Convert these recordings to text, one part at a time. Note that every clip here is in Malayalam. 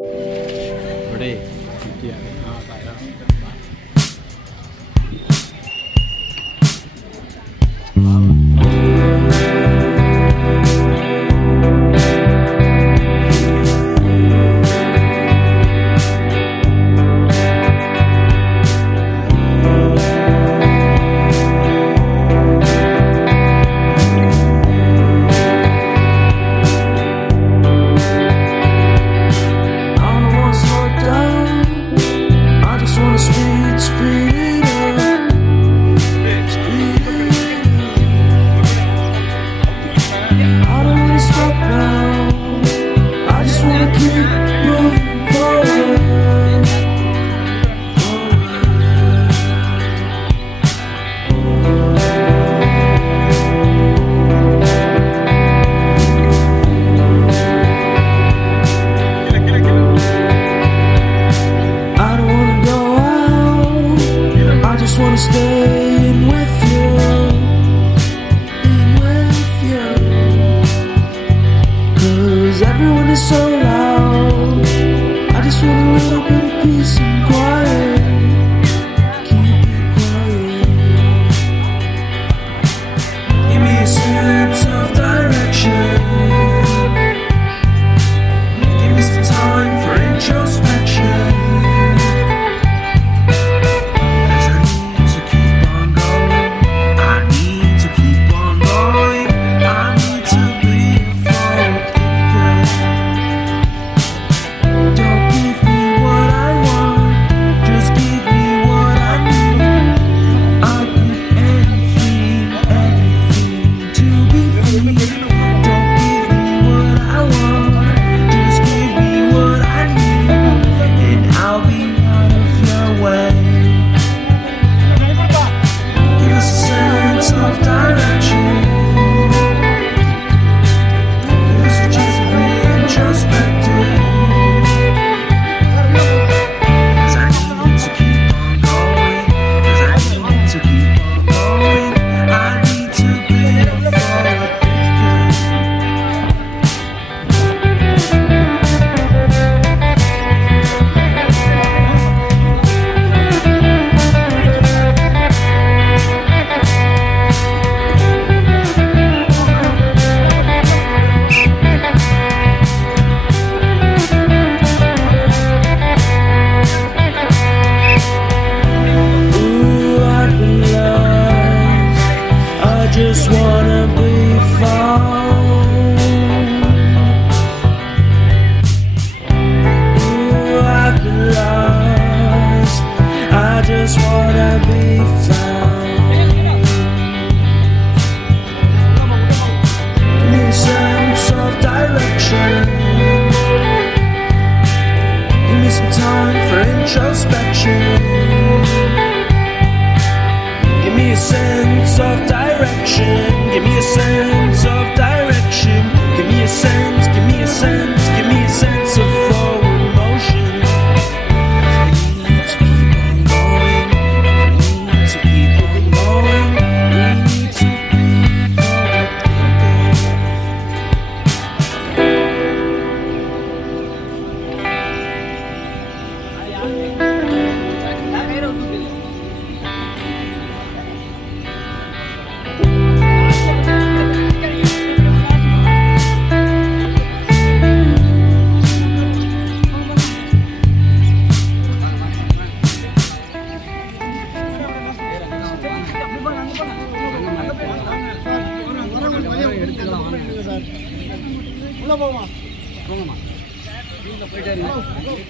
ഇവിടെ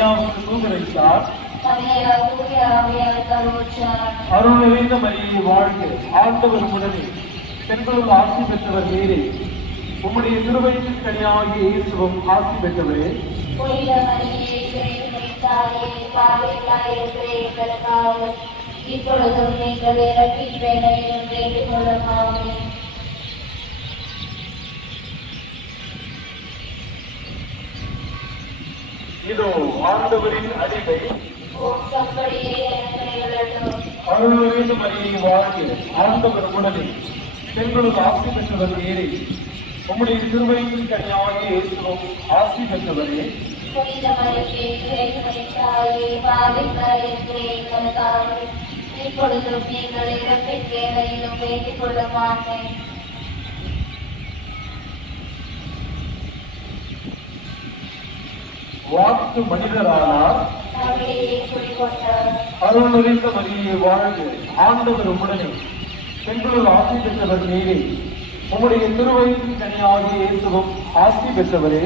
முதல் தூங்க வைத்தார் அருள் நிறைந்த மரியை வாழ்க. ஆண்டவர் உடனே பெண்களுள் ஆசி பெற்றவர் நீரே. உம்முடைய திருவயிற்றின் கனியாகிய இயேசுவும் ஆசி பெற்றவரே. இப்பொழுதும் நீங்கள் இறக்கின் வேலையிலும் வேண்டிக் கொள்ளுமாமே இதோ ஆண்டவரின் அடிமை. அருளோரின் மரியை வாழ்க்கை ஆண்டவர் உடனே பெண்களுக்கு ஆசி பெற்றவர் ஏறி உம்முடைய திருவையில் கனியாக இயேசுவோம் ஆசி பெற்றவரே. இப்பொழுதும் நீங்கள் இறப்பின் வேலையிலும் வேண்டிக் கொள்ள மாட்டேன். வாக்கு மனிதரானார். அருள் நிறைந்த மதியை வாழ்ந்து ஆண்டவர் உடனே பெண்களுள் ஆசி பெற்றவர் நீரே. உம்முடைய திருவயிற்றின் கனியாகி இயேசுவும் ஆசி பெற்றவரே.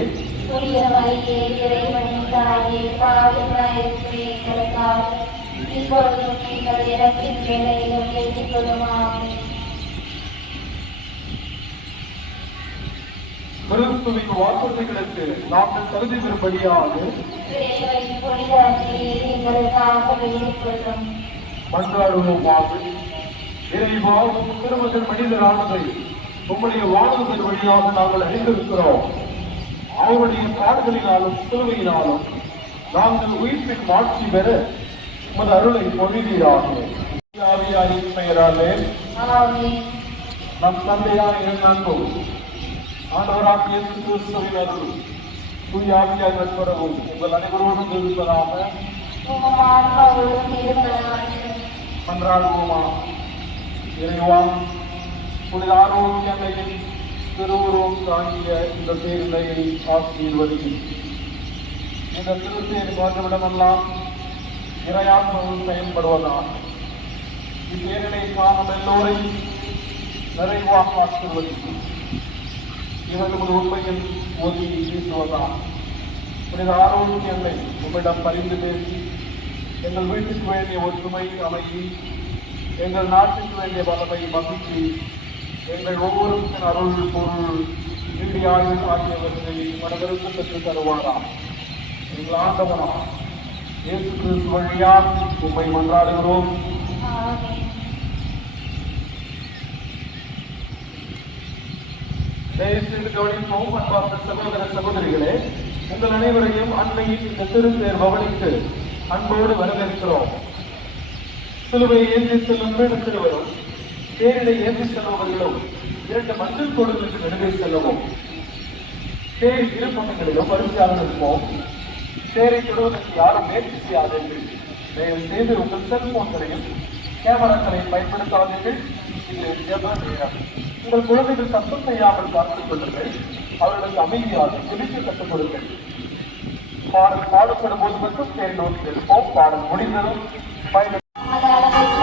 இப்பொழுதும் நீங்கள் இறக்கின் வேலையிலும் ஏற்றிக் கொள்ளுமா கிறிஸ்துவின் வாக்குறுதிகளுக்கு நாங்கள் கருதுகிறபடியாக மன்றாடுவோமாக. இறைவா உங்கள் திருமகள் மனிதரானதை உங்களுடைய வாழ்வதன் வழியாக நாங்கள் அறிந்திருக்கிறோம். அவருடைய காடுகளினாலும் சிறுவையினாலும் நாங்கள் உயிர்ப்பின் மாற்றி பெற உமது அருளை பொழுதியாக பெயராலே நம் தந்தையாக இருந்தான் போகும் ஆண்டவராக இயேசு கிறிஸ்துவின் அருள் தூய ஆவியார் நட்பரவும் உங்கள் அனைவரோடும் இருப்பதாக உம் மன்றாடுவோமா? இறைவா புனித ஆரோக்கியமையின் திருவுருவம் தாங்கிய இந்த தேர்தலை ஆசீர்வதி இந்த திருத்தேர் பார்க்கவிடமெல்லாம் இறையாத்மாவும் செயல்படுவதால் இத்தேரினை காணும் எல்லோரையும் நிறைவாக ஆசிர்வதிக்கும். ஆசீர்வதி இவர்கள் உண்மையில் ஓதி வீசுவதால் புனித ஆரோக்கியங்களை உம்மிடம் பரிந்து பேசி எங்கள் வீட்டுக்கு வேண்டிய ஒற்றுமை அமைதி எங்கள் நாட்டுக்கு வேண்டிய பலமை மகிழ்ச்சி எங்கள் ஒவ்வொருக்கும் அருள் பொருள் நீடியாயுள் ஆகியவற்றை மனதிற்கு பெற்று தருவாரா எங்கள் ஆண்டவனா இயேசு கிறிஸ்து வழியால் உம்மை மன்றாடுகிறோம் தயவுசெய்து கவனிப்போம் அன்பார்ந்த சகோதர சகோதரிகளே உங்கள் அனைவரையும் அன்னையின் இந்த திருப்பேர் பவனிக்கு அன்போடு வரவேற்கிறோம். சிலுவையை ஏந்தி செல்லும் வீடு சிறுவரும் தேரிலை ஏந்தி செல்பவர்களும் இரண்டு மஞ்சள் கோடுகளுக்கு நடுவே செல்லவும். தேர் இரு பக்கங்களிலும் வரிசையாக நிற்போம். தேரை தொடுவதற்கு யாரும் முயற்சி செய்யாதீர்கள். தயவு செய்து உங்கள் செல்போன்களையும் கேமராக்களையும் பயன்படுத்தாதீர்கள். இது ஜெப நேரம்? உங்கள் குழந்தைகள் சத்தம் செய்யாமல் பார்த்துக் கொள்ளுங்கள். அவர்களுக்கு அமைதியாக குதித்து கற்றுக் கொடுங்கள். பாடல் பாடப்படும் போது மட்டும் பேர் நோக்கி நிற்போம். பாடல் முடிந்ததும் பயணம் மதாளமற்ற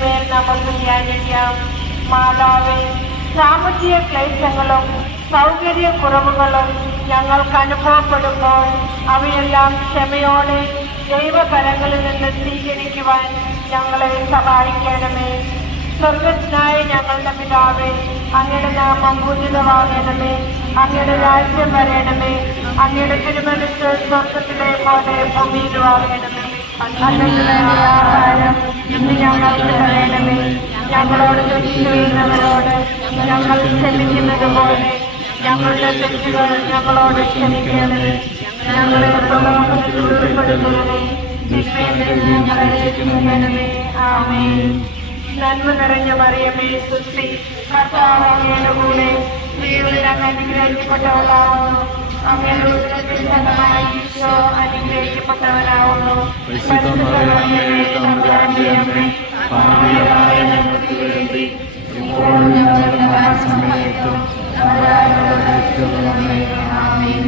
മേൽ നമുക്ക് മാതാവേ സാമ്പത്തിക ക്ലേശങ്ങളും സൗകര്യക്കുറവുകളും ഞങ്ങൾക്ക് അനുഭവപ്പെടുമ്പോൾ അവയെല്ലാം ക്ഷമയോടെ ദൈവകരങ്ങളിൽ നിന്ന് സ്വീകരിക്കുവാൻ ഞങ്ങളെ സഹായിക്കണമേ. സ്വർഗത്തിനായ ഞങ്ങളുടെ പിതാവേ അങ്ങയുടെ നാമം പൂജിതമാകണമേ അങ്ങയുടെ രാജ്യം വരണമേ. അങ്ങയുടെ തിരുമനസ് സ്വർഗത്തിലെ പോലെ ഭൂമിയിലുമാകണമേ. ഇന്ന് ഞങ്ങൾക്ക് പറയണമേ ഞങ്ങളോട് തെറ്റ് ചെയ്യുന്നവരോട് ഞങ്ങൾ ക്ഷമിക്കുന്നത് പോലെ ഞങ്ങളുടെ തെറ്റുകൾ ഞങ്ങളോട് ക്ഷമിക്കണമേ. ഞങ്ങളെ പ്രലോഭനത്തിൽ ഉൾപ്പെടുത്തണമേ. ഞങ്ങളെ ആമേൻ. നന്മ നിറഞ്ഞ മറിയമേ സുസ്തി കർത്താവങ്ങയുടെ കൂടെ സ്ത്രീകളിൽ അങ്ങ് അനുഗ്രഹിക്കപ്പെട്ടവളാവുന്നു ഇപ്പോഴും ആമേൻ.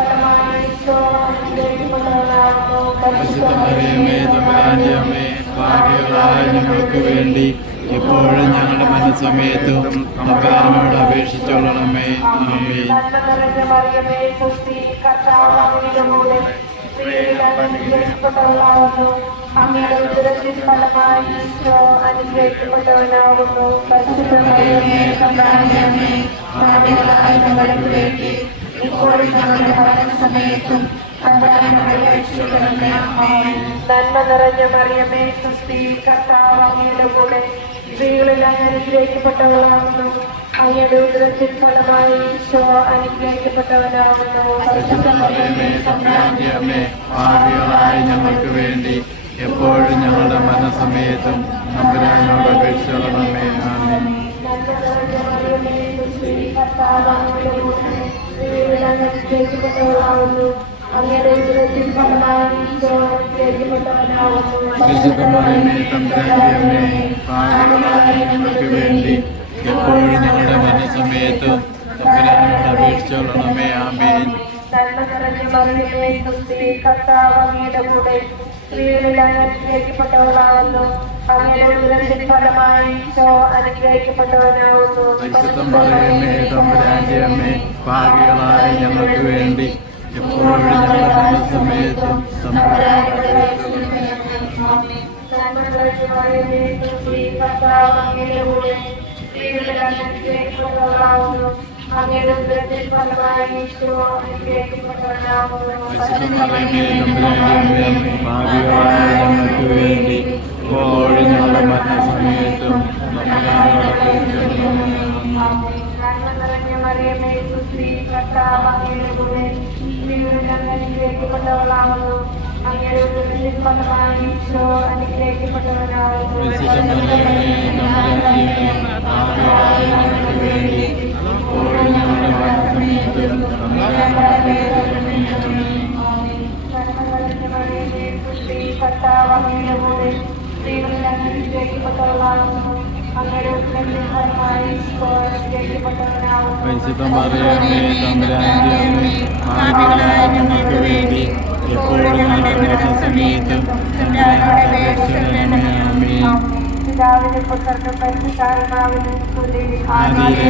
ഫലമായി ഈശോ അനുഗ്രഹിക്കപ്പെട്ടവനാവുന്നു പരിശുദ്ധ മറിയമേ തമ്പുരാന്റെ അമ്മേ പാപികളായ ഞങ്ങൾക്ക് വേണ്ടി ഇപ്പോഴും ഞങ്ങളുടെ മനസ്സമയത്തും തമ്പുരാനോട് അപേക്ഷിച്ചോളണമേ ആമേ നന്മ നിറഞ്ഞ മറിയമേ സുസ്തി കർത്താവ് അങ്ങയുടെ കൂടെ. സ്ത്രീകളിൽ ഞാൻ അനുഗ്രഹിക്കപ്പെട്ടവളാകുന്നു. അങ്ങയുടെ ഉദരത്തിൽ ഫലമായി ഈശോ അനുഗ്രഹിക്കപ്പെട്ടവനാകുന്നു. ഞങ്ങൾക്ക് വേണ്ടി എപ്പോഴും ഞങ്ങളുടെ മനസമയത്തും നമ്പരാനോട് അപേക്ഷിച്ചോളണമേ ആമേൻ. കൂടെ അനുഗ്രഹിക്കപ്പെട്ടവളാകുന്നു. അങ്ങയുടെ മറിയമേ തമ്പുരാന്റെ അമ്മേ പാപികളായ ഞങ്ങൾക്ക് വേണ്ടി എപ്പോഴും ഞങ്ങളുടെ മനസ്സമയത്തും തമ്പുരാനോട് അപേക്ഷിച്ചോളണമേ ആമേൻ. മറിയമേ തമ്പുരാന്റെ അമ്മേ പാപികളായ ഞങ്ങൾക്ക് വേണ്ടി എപ്പോഴും ഞങ്ങളുടെ അമ്മേ പാപികളായ ഞങ്ങൾക്ക് വേണ്ടി എപ്പോഴും ഞങ്ങളുടെ മരണസമയത്തും മറിയമേ സുസ്ത്രീ കർത്താവ് കൂടെ അനുഗ്രഹിക്കപ്പെട്ടവളാകുന്നു ഉദരത്തിൽ ഫലമായി ഈശോ സുസ്ത്രീ കർത്താവ് അങ്ങയുടെ കൂടെ സ്ത്രീകളിൽ അനുഗ്രഹിക്കപ്പെട്ടവളാകുന്നു പരിശുദ്ധ മറിയമേ തമ്പുരാന്റെ അമ്മേ പാപികളായ ഞങ്ങൾക്ക് വേണ്ടി എപ്പോഴും ഞങ്ങളുടെ സമയത്തും പിതാവിനെ പുത്രനും പരിശുദ്ധാത്മാവിനും സ്തുതി ആദിയിലെ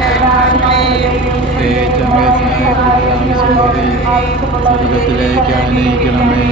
പോലെ ഇപ്പോഴും എപ്പോഴും ആമേൻ സ്വർഗത്തിലേക്ക് ആനയിക്കണമേ.